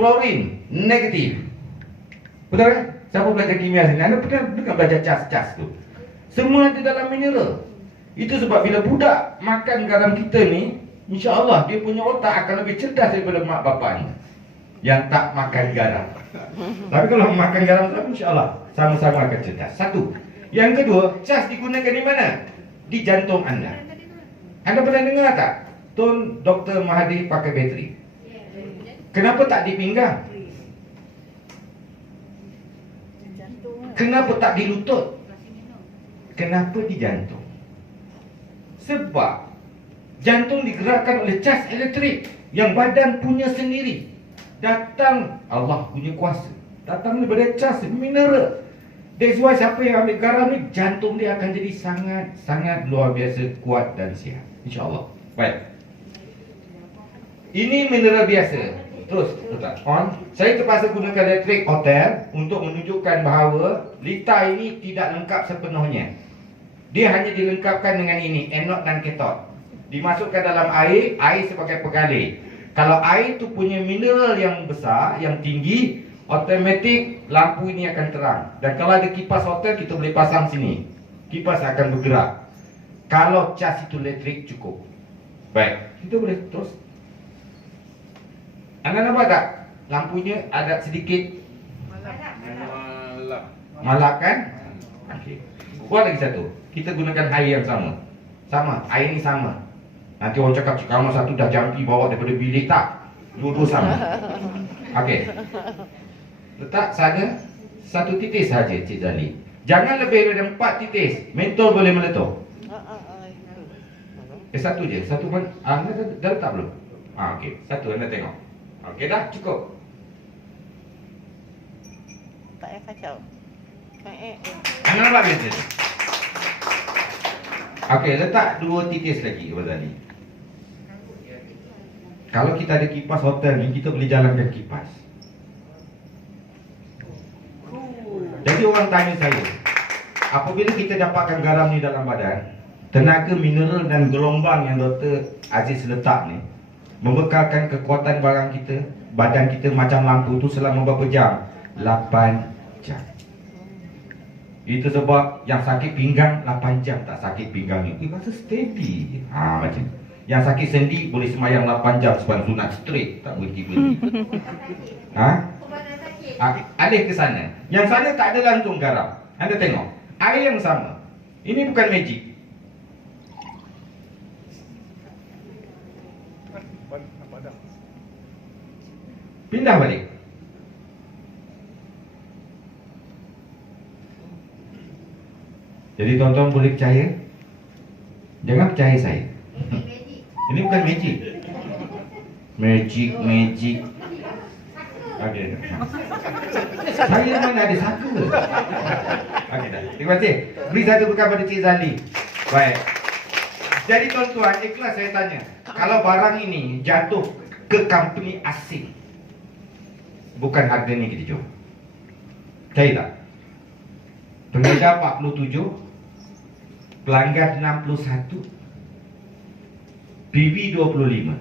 klorin negatif. Betul kan? Siapa belajar kimia sini? Anda pernah belajar cas tu. Semua ada dalam mineral. Itu sebab bila budak makan garam kita ni, insya-Allah dia punya otak akan lebih cerdas daripada mak bapaknya yang tak makan garam. Tapi kalau makan garam, insya-Allah sama-sama akan cerdas. Satu. Yang kedua, cas digunakan di mana? Di jantung anda. Anda pernah dengar tak? Tun Dr. Mahathir pakai bateri. Kenapa tak di pinggang? Kenapa tak di lutut? Kenapa di jantung? Sebab jantung digerakkan oleh cas elektrik yang badan punya sendiri. Datang Allah punya kuasa. Datang daripada cas mineral. That's why siapa yang ambil garam ni, jantung dia akan jadi sangat luar biasa kuat dan sihat, InsyaAllah. Baik. Ini mineral biasa. Terus letak on. Saya terpaksa gunakan elektrik hotel untuk menunjukkan bahawa lita ini tidak lengkap sepenuhnya. Dia hanya dilengkapkan dengan ini, anode dan cathode. Dimasukkan dalam air sebagai pegalih. Kalau air tu punya mineral yang besar, yang tinggi, automatik lampu ini akan terang. Dan kalau ada kipas hotel, kita boleh pasang sini. Kipas akan bergerak. Kalau cas itu elektrik cukup. Baik, kita boleh terus. Anda nampak tak? Lampunya ada sedikit malap kan? Okey. Buat lagi satu. Kita gunakan air yang sama. Sama, air ni sama. Nanti orang cakap cik kamu satu dah jampi bawa daripada bilik, tak? Dua-dua sama. Okey. Letak sana satu titis saja, Cik Zali. Jangan lebih daripada 4 titis. Mentol boleh meletup. Satu je. Satu pun anda dah letak belum? Okey. Satu anda tengok. Okey dah, cukup. Tak payah kacau. Anda nampak biasa? Okey, letak 2 titis lagi, Abang Zali. Kalau kita ada kipas hotel ni, kita boleh jalankan kipas. Jadi orang tanya saya, apabila kita dapatkan garam ni dalam badan, tenaga mineral dan gelombang yang Dr. Aziz letak ni membekalkan kekuatan barang kita, badan kita macam lampu tu selama berapa jam? 8 jam. Itu sebab yang sakit pinggang 8 jam tak sakit pinggang ni. Rasa steady. Macam yang sakit sendi boleh semayang 8 jam sebab sunat straight, tak berhenti-berhenti. Alih ke sana. Yang sana tak ada langsung garam. Anda tengok, air yang sama. Ini bukan magic. Pindah balik. Jadi tuan-tuan boleh percaya. Jangan percaya saya. Ini bukan magic. Magic. Okey. Saya mana ada satu. Okey dah. Terima kasih. Beri satu bukan pada Cik Zali. Baik. Jadi tuan-tuan, ikhlas saya tanya. Kalau barang ini jatuh ke company asing, bukan harga ni kita jual. Percaya tak? Pengedar 47, pelanggan 61, PV 25.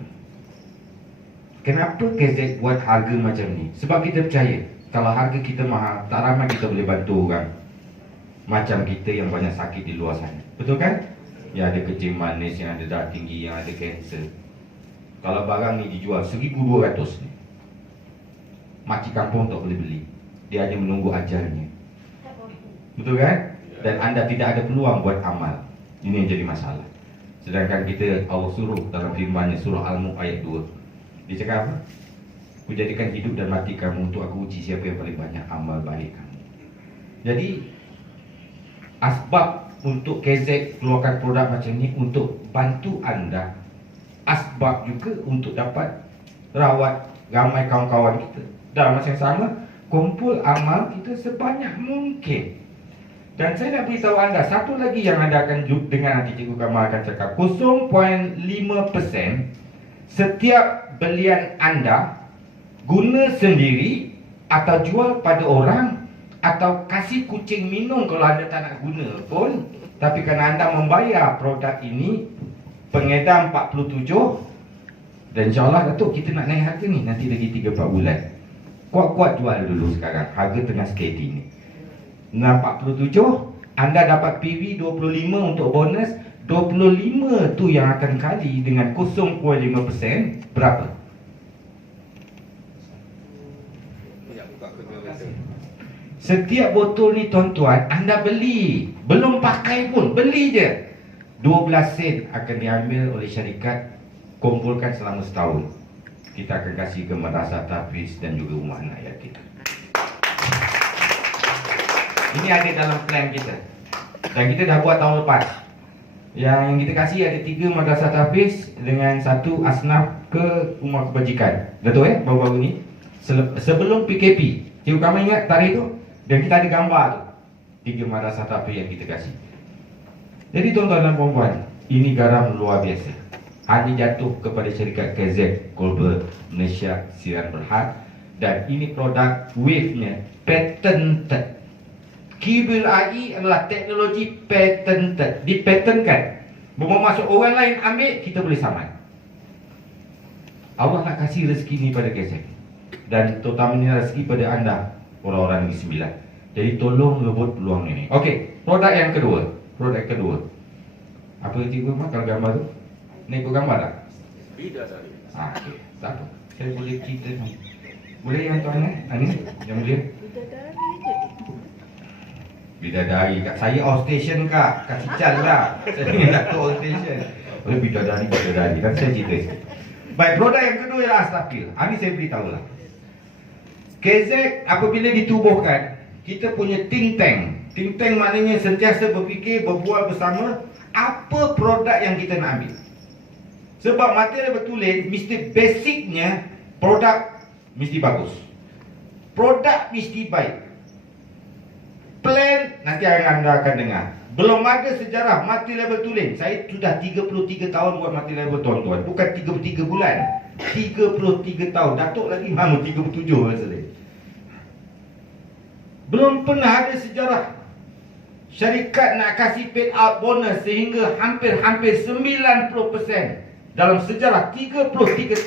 Kenapa KZ buat harga macam ni? Sebab kita percaya kalau harga kita mahal, tak ramai kita boleh bantu orang macam kita yang banyak sakit di luar sana. Betul kan? Yang ada kencing manis, yang ada darah tinggi, yang ada kanser. Kalau barang ni dijual 1,200 ni, makcik kampung tak boleh beli. Dia hanya menunggu ajalnya. Betul kan? Dan anda tidak ada peluang buat amal. Ini yang jadi masalah. Sedangkan kita, Allah suruh dalam firman-Nya surah Al-Mulk ayat 2. Dia cakap apa? Aku jadikan hidup dan mati kamu untuk aku uji siapa yang paling banyak amal baik kamu. Jadi asbab untuk KZ keluarkan produk macam ni untuk bantu anda. Asbab juga untuk dapat rawat ramai kawan-kawan kita. Dalam masa yang sama, kumpul amal kita sebanyak mungkin. Dan saya nak beritahu anda, satu lagi yang anda akan dengar nanti Cikgu Kamal akan cakap, 0.5% setiap belian anda guna sendiri atau jual pada orang atau kasih kucing minum kalau anda tak nak guna pun, tapi kerana anda membayar produk ini, pengedar 47, dan insyaAllah Datuk kita nak naik harga ni nanti lagi 3-4 bulan. Kuat-kuat jual dulu sekarang. Harga tengah steady ni. 47, anda dapat PV 25 untuk bonus. 25 tu yang akan kali dengan 0.5%, berapa? Setiap botol ni tuan-tuan, anda beli, belum pakai pun, beli je, 12 sen akan diambil oleh syarikat. Kumpulkan selama setahun. Kita akan kasih ke madrasah tahfiz dan juga rumah anak yatim. Ini ada dalam plan kita. Dan kita dah buat tahun lepas. Yang kita kasih ada 3 madrasah tahfiz dengan 1 asnaf ke rumah kebajikan. Betul baru-baru ni? Sebelum PKP. Cikgu kami ingat tarikh tu? Dan kita ada gambar tu. 3 madrasah tahfiz yang kita kasih. Jadi tuan-tuan dan puan-puan, ini garam luar biasa. Hanya jatuh kepada syarikat KZ Global Malaysia Siran Berhad. Dan ini produk wave-nya patented. Kibil AI adalah teknologi patented, dipatentkan. Mau masuk orang lain ambil, kita boleh saman. Allah nak kasih rezeki ni pada KZ. Dan terutamanya rezeki pada anda, orang-orang Negeri Sembilan. Jadi tolong rebut peluang ini. Okey, produk yang kedua. Produk kedua. Apa cikgu mak kalau gambar tu? Ni ikut gambar tak? Bidadari. Okey, tak apa. Saya boleh cerita ni. Boleh yang tuan ni? Yang mulia. Bidadari kat saya outstation kak. Kat Sical lah. Saya ni nak tu outstation. Boleh bidadari kan saya cerita sikit. Baik, produk yang kedua ialah Astafil. Ini saya beritahu lah. KZ apabila ditubuhkan, kita punya think tank. Think tank maknanya sentiasa berfikir, berbual bersama apa produk yang kita nak ambil. Sebab material bertulis mesti basicnya produk mesti bagus. Produk mesti baik. Plan nanti anda akan dengar. Belum ada sejarah mati level tulen. Saya sudah 33 tahun buat mati level tuan-tuan. Bukan 33 bulan. 33 tahun. Datuk lagi mahu 37 masalah. Belum pernah ada sejarah syarikat nak kasih paid out bonus sehingga hampir-hampir 90% dalam sejarah 33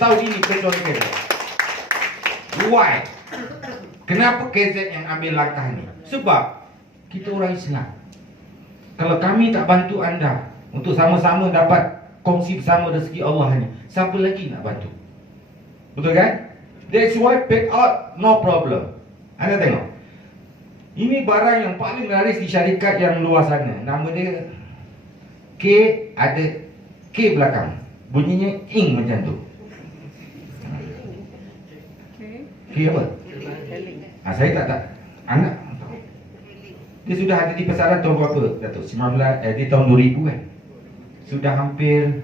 tahun ini kecuali KZ. Why? Kenapa KZ yang ambil langkah ni? Sebab kita orang Islam. Kalau kami tak bantu anda untuk sama-sama dapat kongsi bersama rezeki Allah ni, siapa lagi nak bantu? Betul kan? That's why paid out no problem. Anda tengok. Ini barang yang paling laris di syarikat yang luar sana. Nama dia K, ada K belakang. Bunyinya ing macam tu. K apa? Saya tak. Anak dia sudah ada di pasaran tahun berapa, Datuk? 19 di tahun 2000 kan. Sudah hampir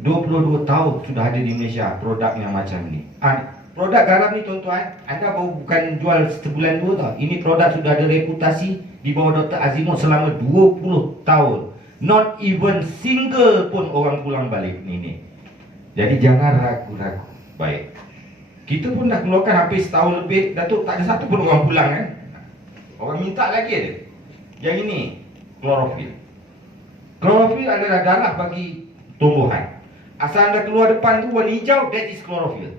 22 tahun sudah ada di Malaysia produk yang macam ni. Produk garam ni tuan-tuan, anda baru bukan jual sebulan dua tau. Ini produk sudah ada reputasi di bawah Dr. Azimut selama 20 tahun. Not even single pun orang pulang balik ni. Jadi jangan ragu-ragu. Baik. Kita pun dah keluarkan hampir setahun lebih, Datuk, tak ada satu pun orang pulang kan. Orang minta lagi ada. Yang ini klorofil. Klorofil adalah darah bagi tumbuhan. Asal anda keluar depan tu warna hijau, that is klorofil.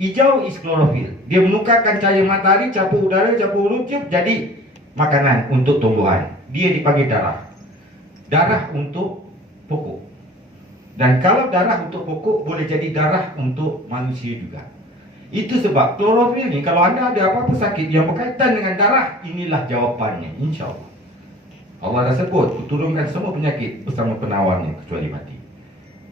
Hijau is klorofil. Dia menukarkan cahaya matahari, campur udara, campur runcuk, jadi makanan untuk tumbuhan. Dia dipanggil darah. Darah untuk pokok. Dan kalau darah untuk pokok, boleh jadi darah untuk manusia juga. Itu sebab klorofil ni, kalau anda ada apa-apa sakit yang berkaitan dengan darah, inilah jawapannya, insya-Allah. Allah dah sebut, turunkan semua penyakit bersama penawarnya kecuali mati.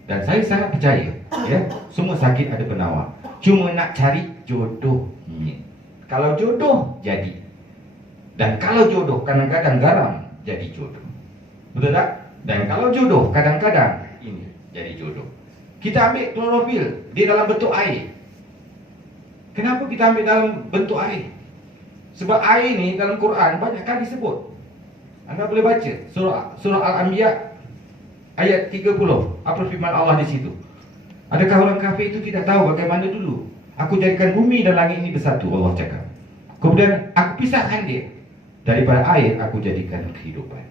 Dan saya sangat percaya, ya, semua sakit ada penawar. Cuma nak cari jodohnya. Kalau jodoh, jadi. Dan kalau jodoh, kadang-kadang garam jadi jodoh. Betul tak? Dan kalau jodoh, kadang-kadang ini jadi jodoh. Kita ambil klorofil, dia dalam bentuk air. Kenapa kita ambil dalam bentuk air? Sebab air ni dalam Quran banyak kali disebut. Anda boleh baca surah Al-Anbiya ayat 30. Apa firman Allah di situ? Adakah orang kafir itu tidak tahu bagaimana dulu aku jadikan bumi dan langit ini bersatu, Allah cakap. Kemudian aku pisahkan dia. Daripada air aku jadikan kehidupan.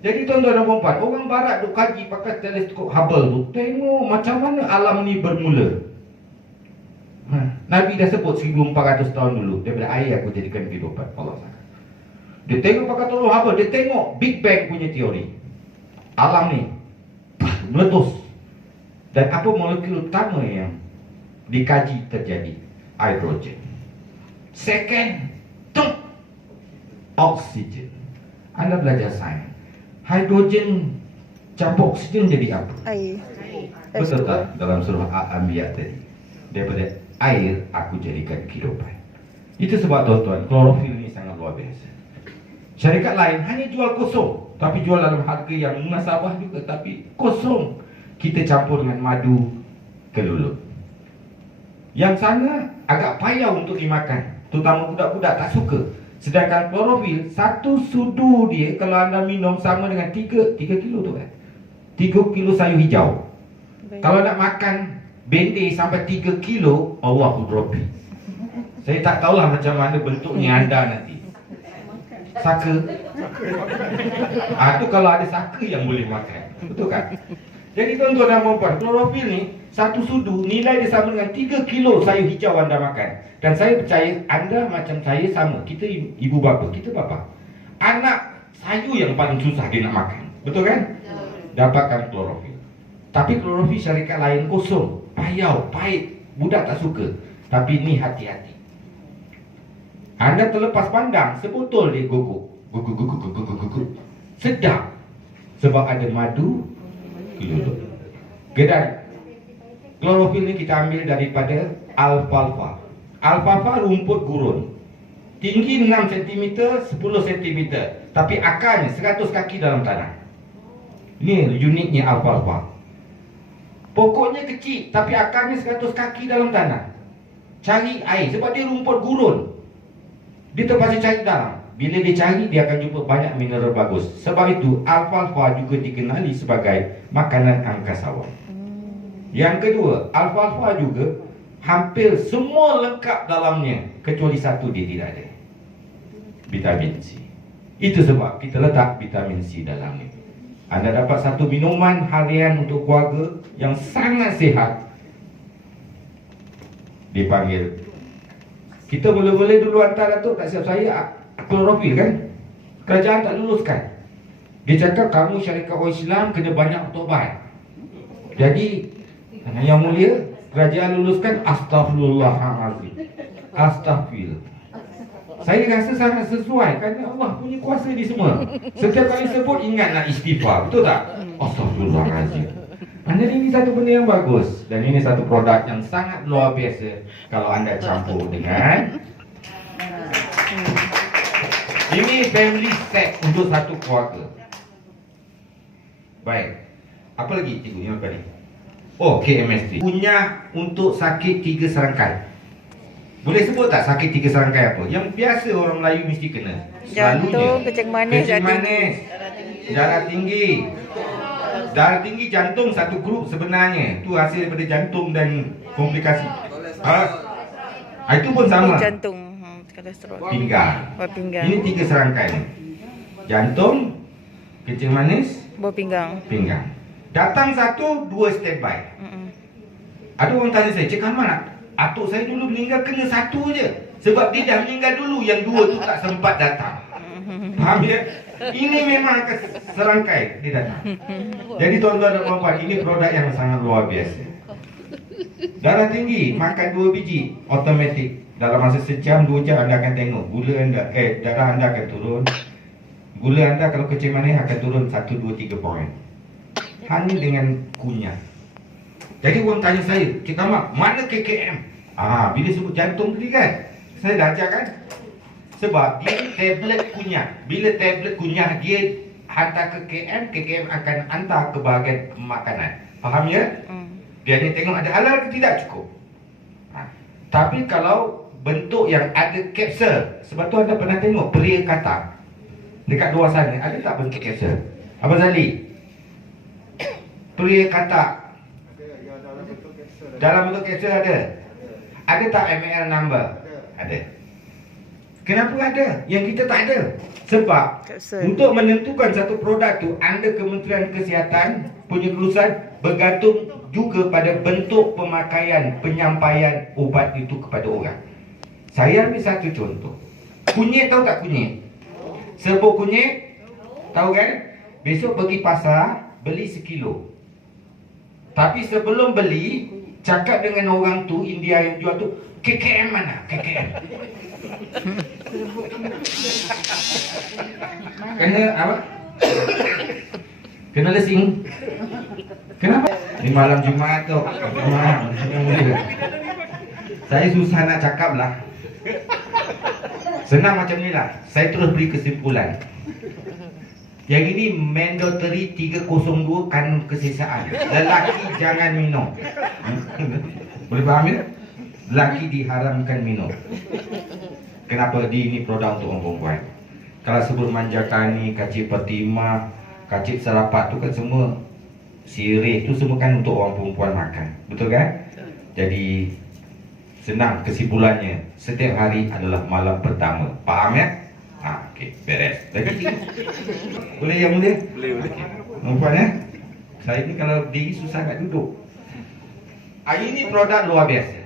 Jadi tuan-tuan dan puan-puan, orang barat duk kaji pakai teleskop Hubble tu, tengok macam mana alam ni bermula. Nabi dah sebut 1400 tahun dulu, daripada air aku jadikan kehidupan. Allah sangat. Dia tengok pakar tolong apa? Dia tengok Big Bang punya teori. Alam ni meletus. Dan apa molekul utama yang dikaji terjadi? Hidrogen. Second, oksigen. Anda belajar sains. Hidrogen campur oksigen jadi apa? Air. Betul tak dalam surah Al-Anbiya tadi? Daripada air aku jadikan kehidupan. Itu sebab tuan-tuan, klorofil ini sangat luar biasa. Syarikat lain hanya jual kosong, tapi jual dalam harga yang munasabah juga, tapi kosong. Kita campur dengan madu kelulut. Yang sana agak payah untuk dimakan, terutama budak-budak tak suka. Sedangkan klorofil, satu sudu dia kalau anda minum sama dengan 3 kilo tu kan, 3 kilo sayur hijau. Kalau nak makan bende sampai 3 kilo, Allahu Rabbi. Saya tak tahulah macam mana bentuknya anda nanti. Saka. Itu kalau ada saka yang boleh makan. Betul kan? Jadi tuan-tuan dan puan-puan, klorofil ni satu sudu nilai dia sama dengan 3 kilo sayur hijau anda makan. Dan saya percaya anda macam saya sama. Kita ibu bapa, kita bapa. Anak sayur yang paling susah dia nak makan. Betul kan? Dapatkan klorofil. Tapi klorofil syarikat lain kosong, payau, pahit, budak tak suka. Tapi ni hati-hati. Anda terlepas pandang, sebotol dia guguk. Guguk. Sedap. Sebab ada madu kelulut. Kedai klorofil ni kita ambil daripada alfalfa. Alfalfa rumput gurun. Tinggi 6 cm, 10 cm. Tapi akarnya 100 kaki dalam tanah. Ini uniknya alfalfa. Pokoknya kecil, tapi akarnya 100 kaki dalam tanah. Cari air, sebab dia rumput gurun. Dia terpaksa cari dalam. Bila dia cari, dia akan jumpa banyak mineral bagus. Sebab itu, alfalfa juga dikenali sebagai makanan angkasawan. Yang kedua, alfalfa juga hampir semua lengkap dalamnya, kecuali satu dia tidak ada. Vitamin C. Itu sebab kita letak vitamin C dalam ni. Anda dapat satu minuman harian untuk keluarga yang sangat sihat. Dipanggil. Kita mula-mula dulu hantar Datuk tak siap saya klorofil kan. Kerajaan tak luluskan. Dia cakap kamu syarikat orang Islam kena banyak bertobat. Jadi yang mulia, kerajaan luluskan. Astaghfirullahaladzim. Astaghfirullah. Saya rasa sangat sesuai kerana Allah punya kuasa di semua. Setiap kali sebut ingat nak istighfar. Betul tak? Astaghfirullahaladzim. Anda ini satu benda yang bagus. Dan ini satu produk yang sangat luar biasa kalau anda campur dengan. Ini family set untuk satu keluarga. Baik. Apa lagi cikgu yang lepas ni? Oh, KMS3. Punya untuk sakit 3 serangkai. Boleh sebut tak sakit 3 serangkai apa? Yang biasa orang Melayu mesti kena. Jantung, kencing manis, darah tinggi. Darah tinggi jantung satu grup sebenarnya. Itu hasil daripada jantung dan komplikasi. Itu pun sama. Jantung, kolesterol. Pinggang. Pinggang. Ini 3 serangkai. Jantung, kencing manis, Buah pinggang. pinggang. Datang satu, 2 standby. Ada orang tanya saya, Cik Ahmad, atuk saya dulu meninggal kena satu je. Sebab dia dah meninggal dulu, yang 2 tu tak sempat datang. Faham ya? Ini memang serangkai dia datang. Jadi tuan-tuan dan puan-puan, ini produk yang sangat luar biasa. Darah tinggi, makan 2 biji, automatik. Dalam masa sejam, 2 jam anda akan tengok gula anda, darah anda akan turun. Gula anda kalau kencing manis akan turun 1, 2, 3 poin. Hanya dengan kunyah. Jadi orang tanya saya, Cik Ahmad, mana KKM? Bila sebut jantung tadi kan, saya dah ajar kan. Sebab dia tablet kunyah. Bila tablet kunyah dia hantar ke KKM, KKM akan hantar ke bahagian makanan. Faham ya? Dia hanya tengok ada halal ke tidak, cukup. Tapi kalau bentuk yang ada kapsul, sebab tu anda pernah tengok peria katak dekat luar sana, ada tak bentuk kapsul? Abang Zali, peria katak dalam bentuk kapsul ada? Ada tak ml number? Ada. Kenapa ada? Yang kita tak ada. Sebab untuk menentukan satu produk tu, anda Kementerian Kesihatan punya kelulusan bergantung juga pada bentuk pemakaian, penyampaian ubat itu kepada orang. Saya ambil satu contoh. Kunyit, tahu tak kunyit? Serbuk kunyit, tahu kan? Besok pergi pasar, beli sekilo. Tapi sebelum beli, cakap dengan orang tu, India yang jual tu, KKM mana? KKM. Kena apa? Kena lesing. Kenapa? Ini malam Jumaat tu. Saya susah nak cakap lah. Senang macam ni lah. Saya terus beri kesimpulan. Yang ini mandatory 302 kanun kesesaan. Lelaki jangan minum. Boleh faham ya? Lelaki diharamkan minum. Kenapa? Ini produk untuk orang perempuan. Kalau sebut manjakani, kacip patima, kacip sarapat tu kan semua sirih tu semua kan untuk orang perempuan makan. Betul kan? Jadi senang kesimpulannya. Setiap hari adalah malam pertama. Faham ya? Okey, beres. Lagi boleh yang mulia? Boleh. Nampak ya? Saya ni kalau berdiri susah nak duduk. Ini produk luar biasa.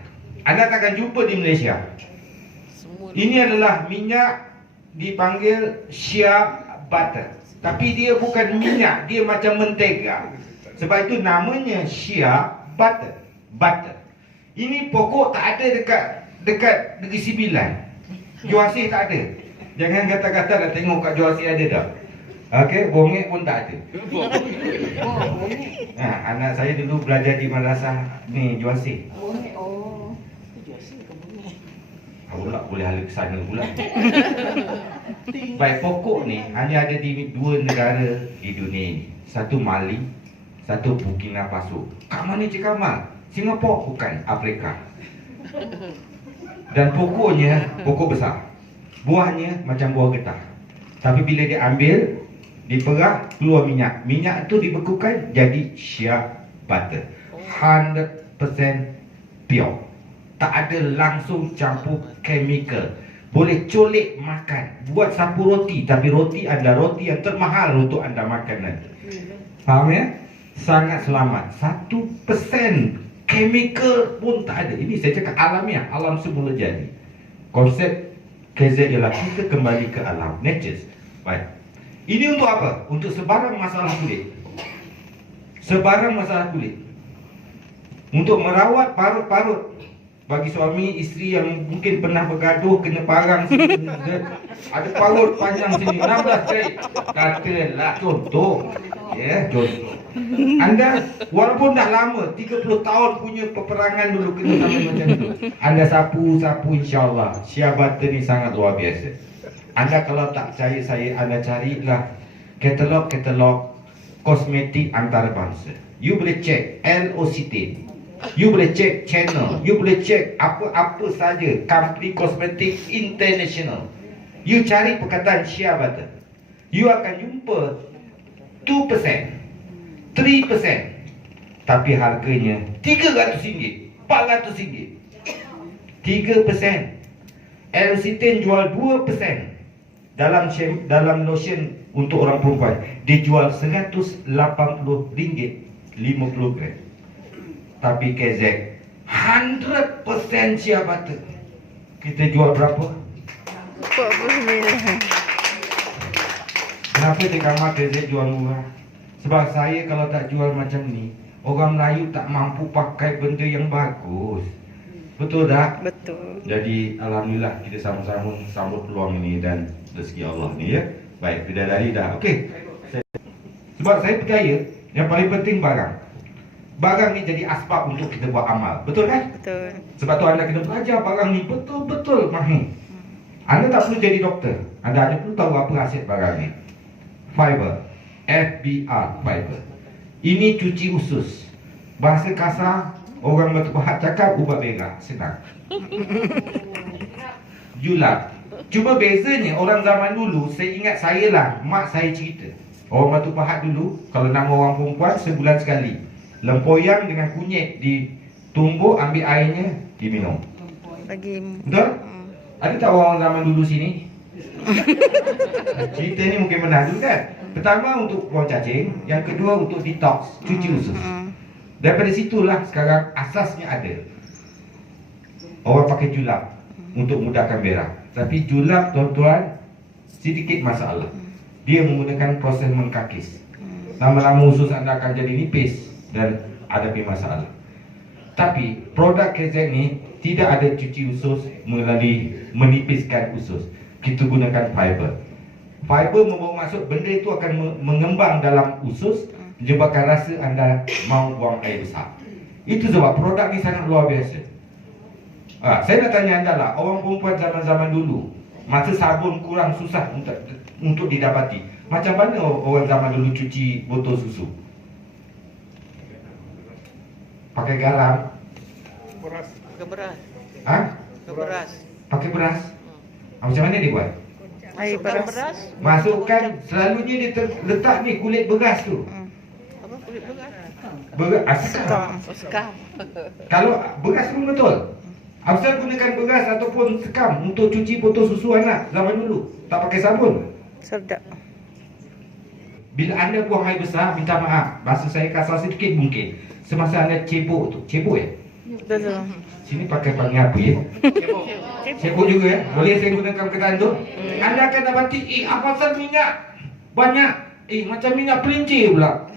Anda takkan jumpa di Malaysia. Ini adalah minyak dipanggil shea butter. Tapi dia bukan minyak, dia macam mentega. Sebab itu namanya shea butter. Butter. Ini pokok tak ada dekat Negeri Sembilan. Juasih tak ada. Jangan kata-kata dah tengok kat Juasih ada dah. Okey, bongek pun tak ada. Anak saya dulu belajar di madrasah ni Juasih. Pula boleh hala ke sana pula. Baik, pokok ni hanya ada di dua negara di dunia ini. Satu Mali, satu Burkina Faso. Kat mana Cik Kamal? Singapura? Bukan, Afrika. Dan pokoknya pokok besar. Buahnya macam buah getah. Tapi bila dia ambil, diperah, keluar minyak. Minyak tu dibekukan jadi shea butter. 100% pure. Tak ada langsung campur chemical. Boleh colik makan. Buat sapu roti. Tapi roti adalah roti yang termahal untuk anda makan nanti. Faham ya? Sangat selamat. 1% chemical pun tak ada. Ini saya cakap alamiah. Alam semula jadi. Konsep KZ ialah kita kembali ke alam. Nature. Baik. Ini untuk apa? Untuk sebarang masalah kulit. Sebarang masalah kulit. Untuk merawat parut-parut. Bagi suami isteri yang mungkin pernah bergaduh, kena parang sini, ada parut panjang sini 16 jari. Katalah contoh. Ya, contoh. Anda walaupun dah lama 30 tahun punya peperangan dulu kena sampai macam tu. Anda sapu-sapu insya-Allah. Shea butter ni sangat luar biasa. Anda kalau tak percaya saya, anda carilah katalog kosmetik antarabangsa. You boleh cek L'Occitane. You boleh cek channel. You boleh cek apa-apa saja company kosmetik international. You cari perkataan shea butter, you akan jumpa 2%, 3%. Tapi harganya RM300, RM400. 3%. L'Occitane jual 2%. Dalam lotion untuk orang perempuan dijual RM180, 50 gram. Tapi KZ 100% shea butter. Kita jual berapa? 49. Kenapa Cik Kamal KZ jual murah? Sebab saya kalau tak jual macam ni, orang Melayu tak mampu pakai benda yang bagus. Betul tak? Betul. Jadi alhamdulillah kita sama-sama sambut peluang ini dan rezeki Allah ni ya. Baik, bidadari dah. Okey. Sebab saya percaya yang paling penting barang. Barang ni jadi asbab untuk kita buat amal. Betul kan? Betul. Sebab tu anda kena belajar barang ni betul-betul mahir. Anda tak perlu jadi doktor. Anda hanya perlu tahu apa khasiat barang ni. Fiber. FBR fiber. Ini cuci usus. Bahasa kasar, orang Batu Pahat cakap ubat berak. Senang. Julap. Cuma bezanya orang zaman dulu, saya ingat saya lah, mak saya cerita. Orang Batu Pahat dulu, kalau nama orang perempuan sebulan sekali. Lempoyang dengan kunyit ditumbuk, ambil airnya, diminum. Bagi Betul? Ada tak orang zaman dulu sini? Cerita ni mungkin pernah dulu kan? Pertama untuk buang cacing, yang kedua untuk detox, cuci usus. Daripada situlah sekarang asasnya ada. Orang pakai julap untuk mudahkan berak. Tapi julap, tuan-tuan, sedikit masalah. Dia menggunakan proses mengkakis. Lama-lama usus anda akan jadi nipis dan ada masalah. Tapi produk KZ ni tidak ada cuci usus melalui menipiskan usus. Kita gunakan fiber. Fiber membawa masuk benda itu akan mengembang dalam usus, menyebabkan rasa anda mau buang air besar. Itu sebab produk ni sangat luar biasa. Saya nak tanya anda lah, orang perempuan zaman-zaman dulu, masa sabun kurang susah untuk didapati. Macam mana orang zaman dulu cuci botol susu? Pakai garam. Pakai beras. Pakai beras. Pakai beras. Macam mana dia buat? Air beras. Masukkan, selalunya dia letak ni kulit beras tu. Apa kulit beras? Beras. Sekam. Kalau beras pun betul. Afsal gunakan beras ataupun sekam untuk cuci botol susu anak zaman dulu. Tak pakai sabun. Sedap. Bila anda buang air besar, minta maaf. Bahasa saya kasar sedikit mungkin. Semasa anda cebok tu. Cebok ya? Betul. Sini pakai panggil apa ya? Cebok juga ya? Boleh saya gunakan perkataan tu? Anda akan dapati, apa pasal minyak banyak? Macam minyak pelinci pula.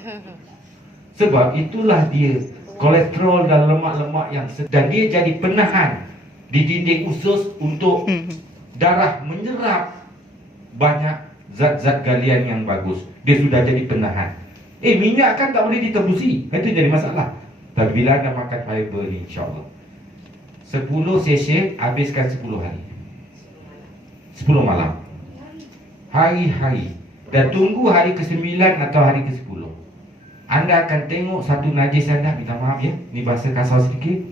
Sebab itulah dia. Kolesterol dan lemak-lemak yang dan dia jadi penahan di dinding usus untuk darah menyerap banyak zat-zat galian yang bagus. Dia sudah jadi penahan. Minyak kan tak boleh ditembusi. Itu jadi masalah. Tapi bila anda makan fiber ni, insyaAllah 10 session, habiskan 10 hari, 10 malam, hari-hari. Dan tunggu hari ke-9 atau hari ke-10. Anda akan tengok satu najis anda, minta maaf ya, ni bahasa kasar sedikit,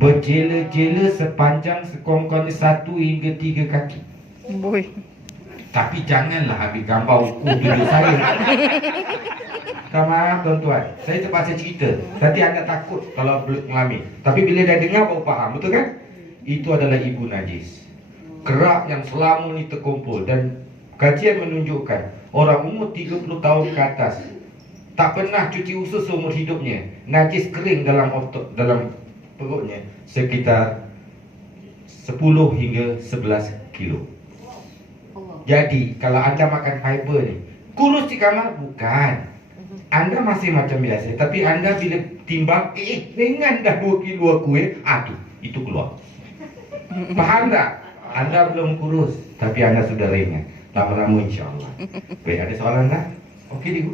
berjela-jela sepanjang sekongkongnya 1 hingga 3 kaki. Boy. Tapi janganlah ambil gambar ukur tubuh saya. Minta maaf tuan-tuan, saya terpaksa cerita. Nanti anda takut kalau belum mengalami. Tapi bila dah dengar baru faham, betul kan? Itu adalah ibu najis, kerak yang selama ni terkumpul. Dan kajian menunjukkan orang umur 30 tahun ke atas tak pernah cuci usus seumur hidupnya, najis kering dalam otot, dalam perutnya sekitar 10 hingga 11 kilo. Jadi kalau anda makan fiber ni, kurus di kamar bukan. Anda masih macam biasa, tapi anda bila timbang, dengan dah 2 kilo aku itu keluar. Faham tak? Anda belum kurus, tapi anda sudah ringan. Lama-lama insyaAllah. Baik, ada soalan tak? Okey, Ibu.